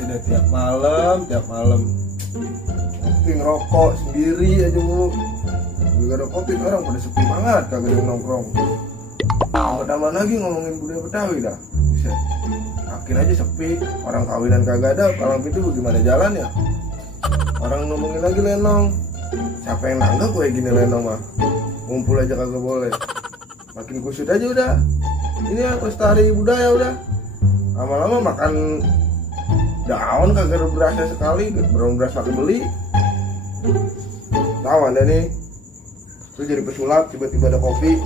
Saya tiap malam kopi ngerokok sendiri aja mulu. Gak ada kopi, orang pada sepi banget, kagak ada yang nongkrong. Tambah lagi ngomongin budaya Betawi dah. Bisa. Makin aja sepi, orang kawinan kagak ada, palang pintu bagaimana jalan ya? Orang ngomongin lagi lenong. Siapa yang nanggap kayak gini lenong mah? Ngumpul aja kagak boleh. Makin kusut aja udah. Ini ya lestari budaya udah. Lama-lama makan daun kagak berasa sekali, beras pakai beli. Tahu anda nih, itu jadi pesulap tiba-tiba ada kopi.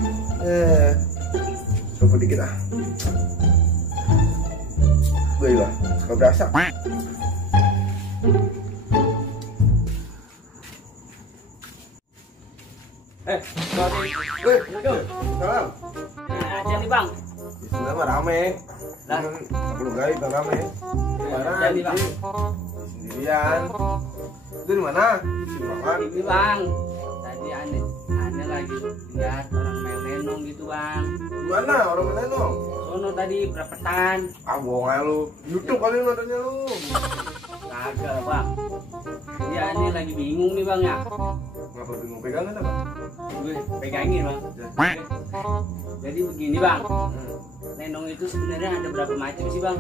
Coba dikit ah. Gila, suka berasa. Salam. Nah, aja nih bang. Istilah mah rame. Lah, perlu gaib bang rame. Mana jadi bang? Sendirian. Itu di mana? Di makan. Ini bang. Tadi aneh lagi lihat orang main lenong gitu bang. Di mana orang main lenong? Sono tadi berapatan. Ah bohong aja lu. YouTube kali nontonnya lu. Kagak bang. Jadi aneh lagi bingung nih bang ya. Ngapa bingung pegangan apa? Gue pegangin bang. Jadi begini bang. Lenong itu sebenarnya ada berapa macam sih bang?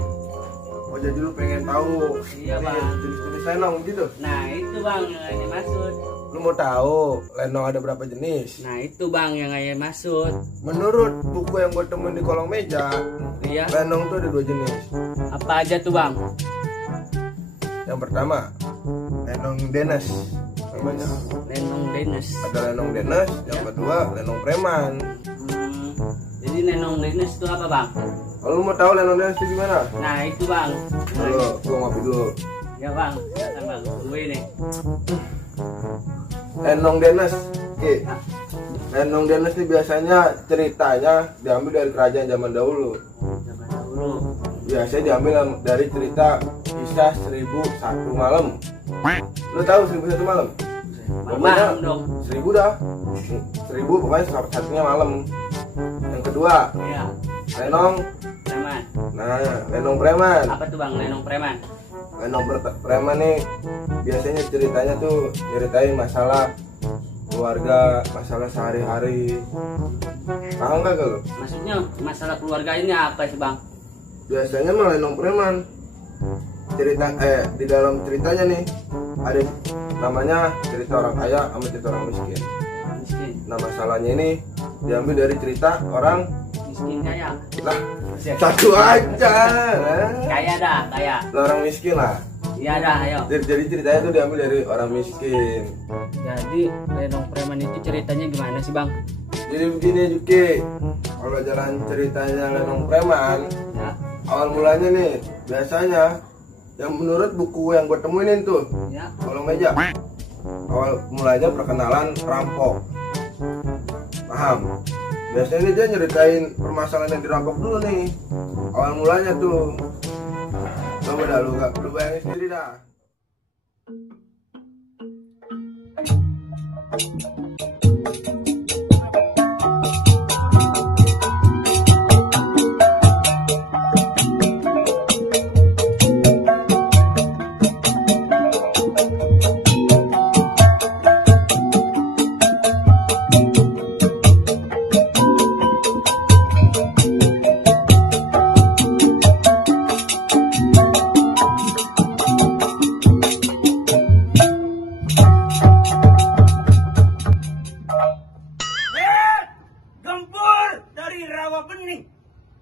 Oh jadi lu pengen tahu? Iya bang. Jenis-jenis lenong gitu? Nah itu bang yang aneh maksud. Lu mau tahu lenong ada berapa jenis? Nah itu bang yang aneh maksud. Menurut buku yang gue temuin di kolong meja, Iya. lenong tuh ada 2 jenis. Apa aja tuh bang? Yang pertama, lenong denes namanya. Lenong denes. Ada lenong denes, yang kedua lenong preman. Jadi lenong denes itu apa bang? Kalau lu mau tahu lenong denes itu gimana? Nah itu bang. Dulu, gua ngopi dulu. Ya bang, silakan bang. Tunggu ini. Lenong denes, Ki. Lenong denes ini biasanya ceritanya diambil dari kerajaan zaman dahulu. Zaman dahulu. Biasanya diambil dari cerita kisah 1001 malam. Lu tahu 1001 malam? Paham dong. 1000 dah. 1000 pokoknya satunya malam. Yang kedua, Iya. lenong. Preman. Nah, lenong preman. Apa tuh bang? Lenong preman. Lenong preman nih biasanya ceritanya tuh ceritain masalah keluarga, masalah sehari-hari. Paham gak lu? Maksudnya masalah keluarga ini apa sih bang? Biasanya mah lenong preman cerita di dalam ceritanya nih ada namanya cerita orang kaya sama cerita orang miskin. Miskin. Nah masalahnya ini diambil dari cerita orang Miskin kaya. lah satu aja Kaya dah, kaya. lah, orang miskin lah. Iya dah, ayo. Jadi ceritanya tuh diambil dari orang miskin. Jadi lenong preman itu ceritanya gimana sih bang? Jadi begini Juki, kalau jalan ceritanya lenong preman, Ya. awal mulanya nih biasanya yang menurut buku yang gue temuin tuh Ya. kolong meja, awal mulanya perkenalan perampok. Paham? Biasanya nih dia nyeritain permasalahan yang dirampok dulu nih, awal mulanya tuh. Coba dah lu bayangin sendiri dah.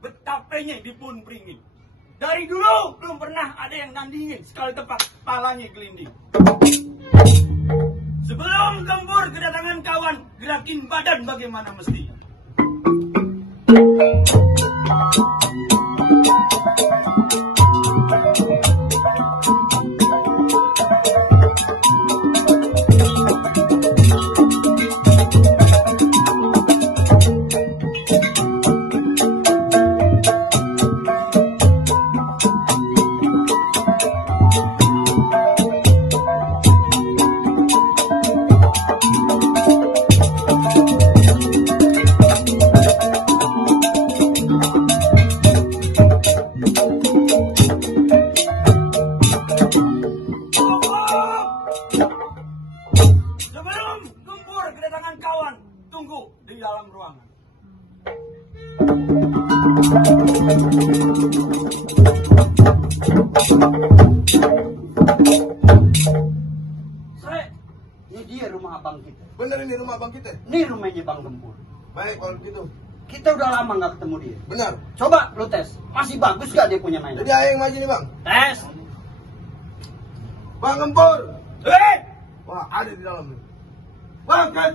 Betapanya dipun pringin. Dari dulu belum pernah ada yang nandingin sekali tempat palanya gelinding. Sebelum gempur kedatangan kawan, gerakin badan bagaimana mestinya. dalam ruangan. Sre, ini dia rumah abang kita. Bener ini rumah abang kita. Ini rumahnya Bang Gempur. Baik kalau begitu. Kita udah lama nggak ketemu dia. Benar. Coba lu tes, masih bagus gak dia punya main? Jadi ayo yang maju nih bang. Tes. Bang Gempur. Wah ada di dalam nih. Bang kan.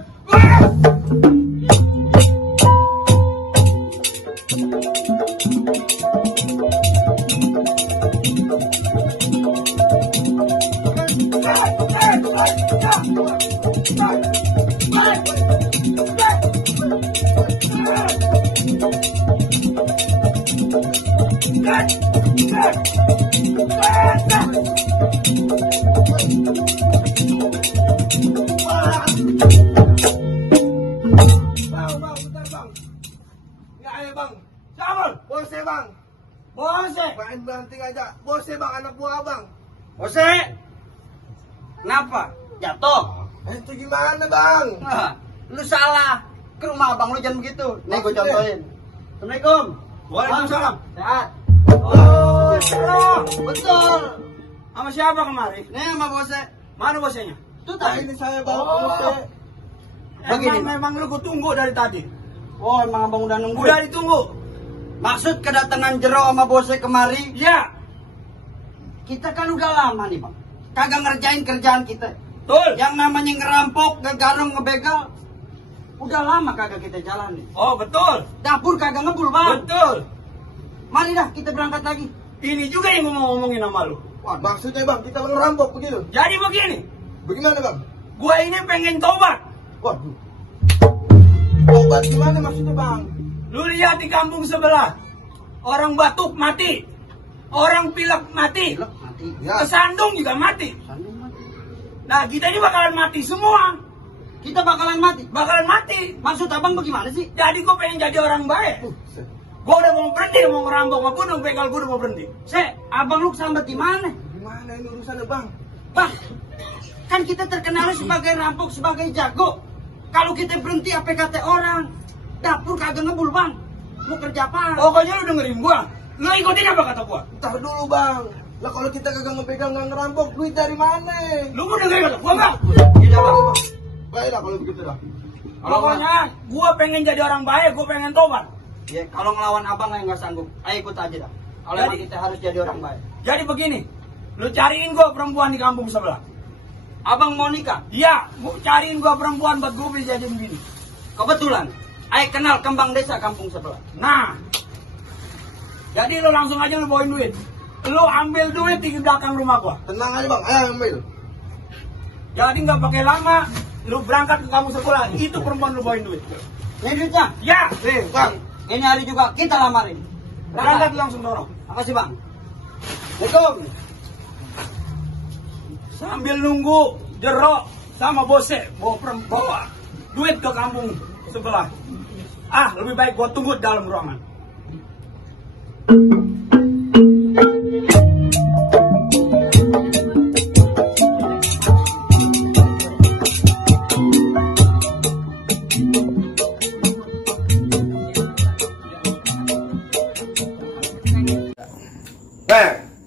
Bosnya bang, Bose. main banting aja. Bosnya bang, anak buah abang. Bose, kenapa? Jatuh? Itu gimana bang? Nah, lu salah. Ke rumah abang lu jangan begitu. Nih gue contohin. Assalamualaikum. Waalaikumsalam. Sehat. Oh, Betul. sama siapa kemari? Nih sama Bose. Mana bosnya? Tuh Nah tadi. ini saya bang, Oh. bosnya. Begini. Memang lu gue tunggu dari tadi. Oh, emang abang udah nunggu. Udah ditunggu. Maksud kedatangan Jero sama Bose kemari, Ya, kita kan udah lama nih bang. Kagak ngerjain kerjaan kita. betul. Yang namanya ngerampok, ngegarong, ngebegal. Udah lama kagak kita jalanin. Oh, betul. Dapur kagak ngebul bang. Betul. Mari dah kita berangkat lagi. Ini juga yang gue mau ngomongin sama lu. Wah maksudnya bang, kita ngerampok begitu. Jadi begini, Bagaimana bang? gue ini pengen tobat. Waduh. Obat gimana maksudnya bang? Lu lihat di kampung sebelah, orang batuk mati, orang pilek mati, Pilek mati. Ya. kesandung juga mati. Sandung mati. Nah kita ini bakalan mati semua, Kita bakalan mati. bakalan mati. Maksud abang bagaimana sih? Jadi gue pengen jadi orang baik. Gue udah mau berhenti, mau ngerampok, mau bunuh, begal gue udah mau berhenti. Abang lu kesambat di mana? Gimana ini urusannya bang? Bang, kan kita terkenal sebagai rampok, sebagai jago. Kalau kita berhenti apa kata orang? Dapur kagak ngebul bang. Mau kerja apa? Pokoknya lu dengerin gue, lu ikutin apa kata gue. Ntar dulu bang. Lah kalau kita kagak ngepegang nggak ngerampok, duit dari mana? Lu mau dengerin kata gue bang. Iya bang. Baiklah kalau begitu dah. Pokoknya gue pengen jadi orang baik, gue pengen tobat. Ya, kalau ngelawan abang yang nggak sanggup, ayo ikut aja dah. Kalau emang kita harus jadi orang baik. Jadi begini, lu cariin gue perempuan di kampung sebelah. Abang mau nikah? Iya, cariin gue perempuan buat gue bisa jadi begini. Kebetulan, ayo kenal kembang desa kampung sebelah. Nah, jadi lu langsung aja lu bawain duit. Lu ambil duit di belakang rumah gua. Tenang aja bang, ayo ambil. Jadi nggak pakai lama, lu berangkat ke kampung sekolah. Itu perempuan lu bawain duit. Ini duitnya. Ya, Nih bang. Ini hari juga kita lamarin. berangkat langsung dorong. Makasih bang. Assalamualaikum. Sambil nunggu Jero sama Bose bawa duit ke kampung sebelah. Ah, lebih baik gua tunggu di dalam ruangan.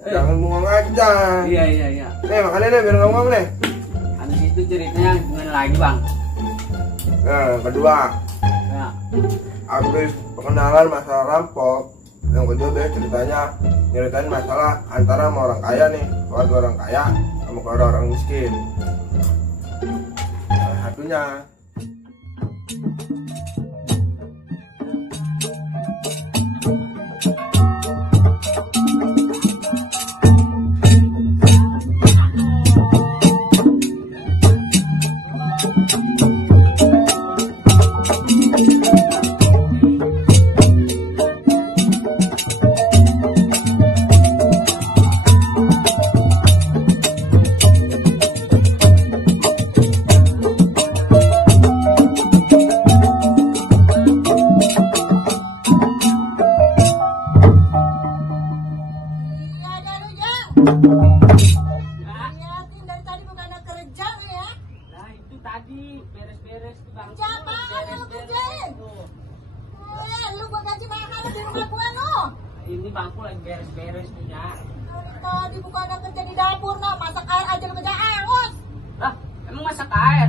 Jangan ngomong aja. Iya. Nih makannya nih biar ngomong nih. Habis itu ceritanya gimana lagi bang? Nah, kedua, Ya. habis pengenalan masalah rampok, yang kedua dia ceritain masalah antara sama orang kaya nih, keluarga orang kaya sama keluarga orang miskin. Nah, satunya Lu gua gaji mahal di rumah gua no. Ini bangku lagi beres-beres punya. Tadi bukannya kerja di dapur no, masak air aja lu kerja angus. Lah, emang masak air?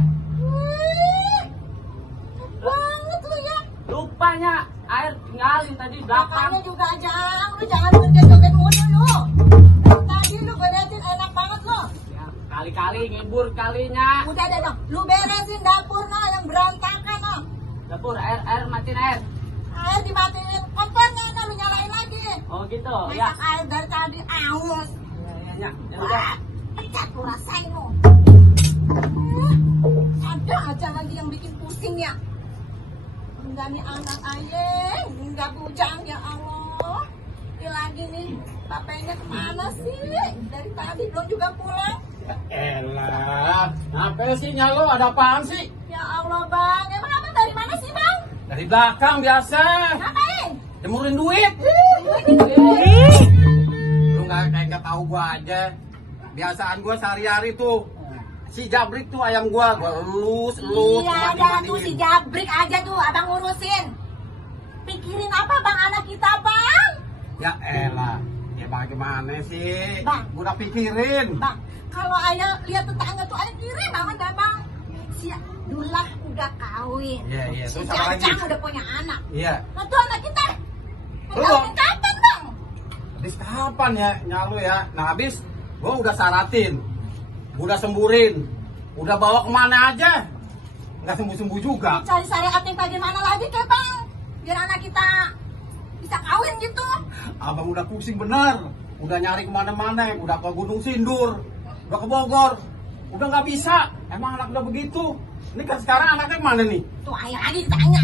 Banget lu ya. Lupanya air tinggalin tadi belakang. Makanya juga lu jangan kerja joget mulu lu. Tadi lu beresin enak banget lu. Ya, kali-kali ngibur kalinya. Udah deh dong, lu beresin dapur no yang berantakan no. Dapur air matiin air. Air dimatiin, kompornya no lu nyalain lagi. Oh gitu. Masak Ya. air dari tadi angus. Ya, udah. Pecat lu rasain lu. Ada aja lagi yang bikin pusing ya. Enggak nih anak ayeng, enggak bujang ya Allah. Ini lagi nih, bapaknya kemana sih? Dari tadi belum juga pulang. Elah, apa sih nyalo? Ada apaan sih? Ya Allah bang, emang apa dari mana sih bang? Dari belakang biasa. Ngapain? Jemurin duit. Lu nggak tahu gua aja. Biasaan gua sehari-hari tuh. Si Jabrik tuh ayam gua elus. Iya ada tuh si Jabrik aja tuh abang ngurusin. Pikirin apa bang anak kita bang? Ya elah, ya bagaimana sih? Bang. Gua udah pikirin. Bang, kalau ayah lihat tetangga tuh ayah kiri banget dah bang. Si Dullah udah kawin. Iya, Si terus apa lagi? Jajang udah punya anak. Iya. Nah tuh anak kita. Mau Belum. kawin kapan bang? Habis kapan ya nyalo ya? Nah habis gua udah saratin, gua udah semburin, udah bawa kemana aja, nggak sembuh-sembuh juga. Cari syariat yang bagaimana lagi ke bang? Biar anak kita bisa kawin gitu. Abang udah pusing bener, udah nyari kemana-mana, udah ke Gunung Sindur, udah ke Bogor, udah nggak bisa. Emang anak udah begitu. Ini kan sekarang anaknya kemana nih? Tuh ayah lagi ditanya.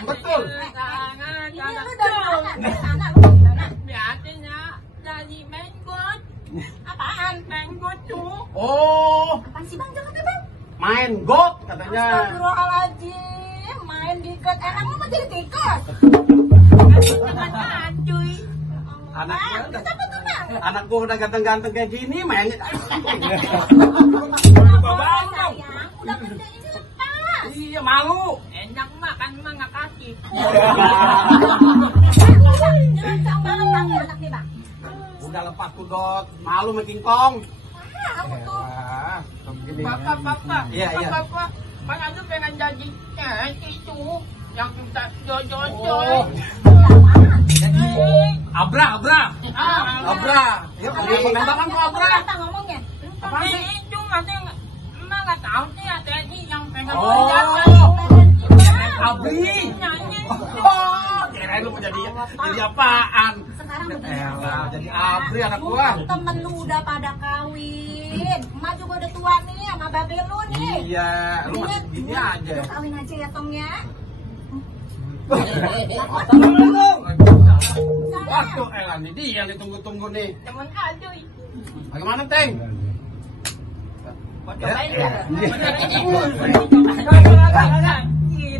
Betul. Ini lu dari mana? Dari sana lu dari mana? Biasanya dari Menggot. Apaan? Menggot tuh. Oh, Apaan sih bang? Jangan deh bang. main got katanya. Astagfirullahaladzim. Main di got. Emang lu mau jadi tikus? Kan cuy. Anak gua Bang, udah, kenapa tuh bang? anak gua udah ganteng-ganteng kayak gini, mainnya. Sayang, udah gede ini lepas. Iya malu. Enak makan mah nggak kaki. Nyerancang banget bang ya anak nih bang. Udah lepas tuh dot, malu sama King Kong. Aku tuh. Bapak. Iya. Bapak. Bang Adu pengen jadi itu yang kita jojo. Jadi Abra. Yuk, penembakan tuh Abra. Apa ngomongnya? Apaan sih? Itu nanti emang nggak tahu sih ada ini yang pengen Oh. jadi. Abri. Nyanyi. Oh, kirain lu mau jadi apaan? Sekarang begini. Elah, jadi Abri anak gua. Temen lu udah pada kawin. Emak juga udah tua nih sama babe lu nih. Iya, lu masih gini aja. Lu kawin aja ya Tom ya. Waduh, elah ini dia yang ditunggu-tunggu nih. Temen Adu. Bagaimana, Teng? Ya, Iya.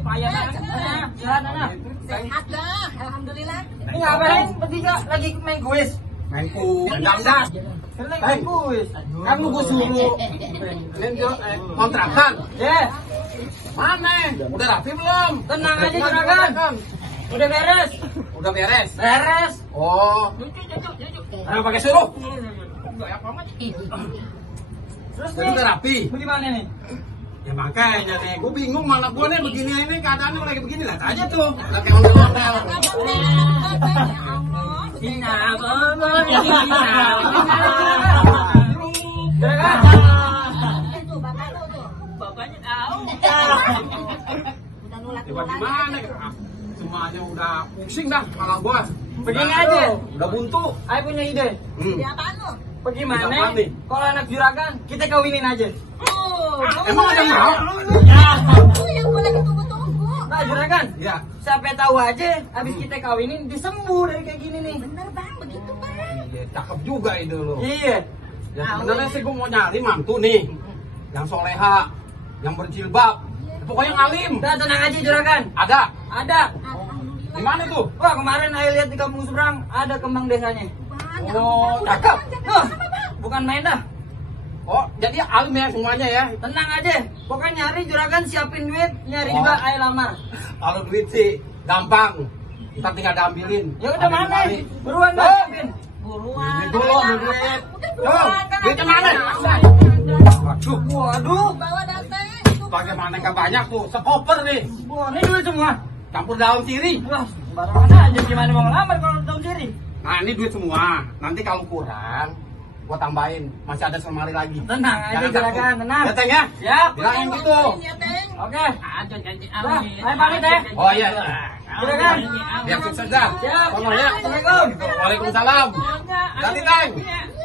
Payah banget. Sehat dah, alhamdulillah. Ini ngapain? Bertiga lagi main kuis. main dangdang. Main kuis. Kan lu gua suruh kontrakan. Ya, Mana? Udah rapi belum? tenang aja juragan. Udah beres. Udah beres. Beres. Oh, Jujur. kenapa pakai suruh? Enggak apa-apa. Terus Jadi nih, udah rapi. bagaimana nih? Ya makanya nih, gue bingung mana gue nih begini ini keadaannya lagi begini lah aja tuh. Udah kayak ondel-ondel. Itu bapak lu tuh. Bapaknya tahu. Udah nulak Coba gimana? Semuanya udah pusing dah kepala gue. Begini aja. Udah buntu. Ayo punya ide. Di apaan lu? Bagaimana? Apaan nih? Kalau anak juragan, kita kawinin aja. Emang ada yang mau? Itu yang gue lagi tunggu-tunggu. Nah juragan, Ya. siapa tahu aja, habis kita kawinin disembuh dari kayak gini nih. Bener bang, begitu bang. Iya, cakep juga ide lo. Iya. Ya sebenarnya sih gue mau nyari mantu nih, yang soleha, yang berjilbab, pokoknya yang alim. Udah tenang aja juragan. Ada. Ada. Alhamdulillah Di mana tuh? Wah, kemarin saya lihat di kampung seberang ada kembang desanya. Banyak. Oh, cakep. Bukan main dah. Oh, jadi alim ya semuanya ya. Tenang aja. Pokoknya nyari juragan siapin duit, nyari juga Oh. air lamar. Kalau duit sih gampang. Kita tinggal diambilin. Ya udah Ambil mana? kembali. Buruan dah Oh. siapin. Buruan. Duit dulu, ambil duit. Yo, duitnya mana? Waduh, Waduh. Bawa date. bagaimana nggak banyak tuh? Sekoper nih. Wah, ini duit semua. Campur daun sirih. Wah, barangan aja gimana mau ngelamar kalau tahu diri. Nah, ini duit semua. Nanti kalau kurang, gua tambahin. Masih ada semari lagi. Tenang aja Jangan juragan, takut. tenang. Ya, Teng ya? Siap. Bilangin gitu. Ya, Teng. Oke. Ada janji Dah, amin. saya pamit ya. Oh iya. Juragan. Biar sukses dah. Siap. Tolong ya. Assalamualaikum. Waalaikumsalam. Ganti, Teng.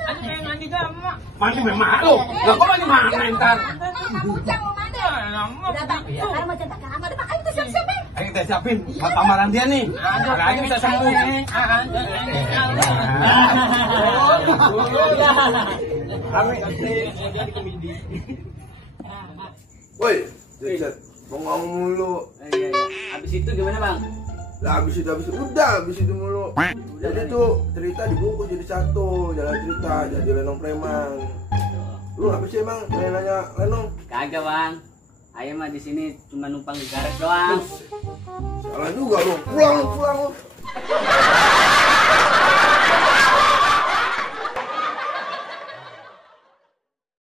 Ada yang nanti kamu. Mandi memang lu. Lah kok lagi makan ntar? Kamu ujang mau mana? Udah bang, sekarang mau centang kamu ada makanya kita siap-siap Bang. Ayo kita siapin buat lamaran dia nih. Kayaknya bisa sembuh. Woi, Cet, mau ngomong mulu. Iya, iya. Habis itu gimana bang? Lah habis itu mulu. Jadi tuh cerita dibungkus jadi satu, jalan cerita jadi Lenong Preman. Lu apa sih emang nanya Lenong? Kagak bang. Ayah mah di sini cuma numpang di garage doang. Salah juga lu. Pulang lu.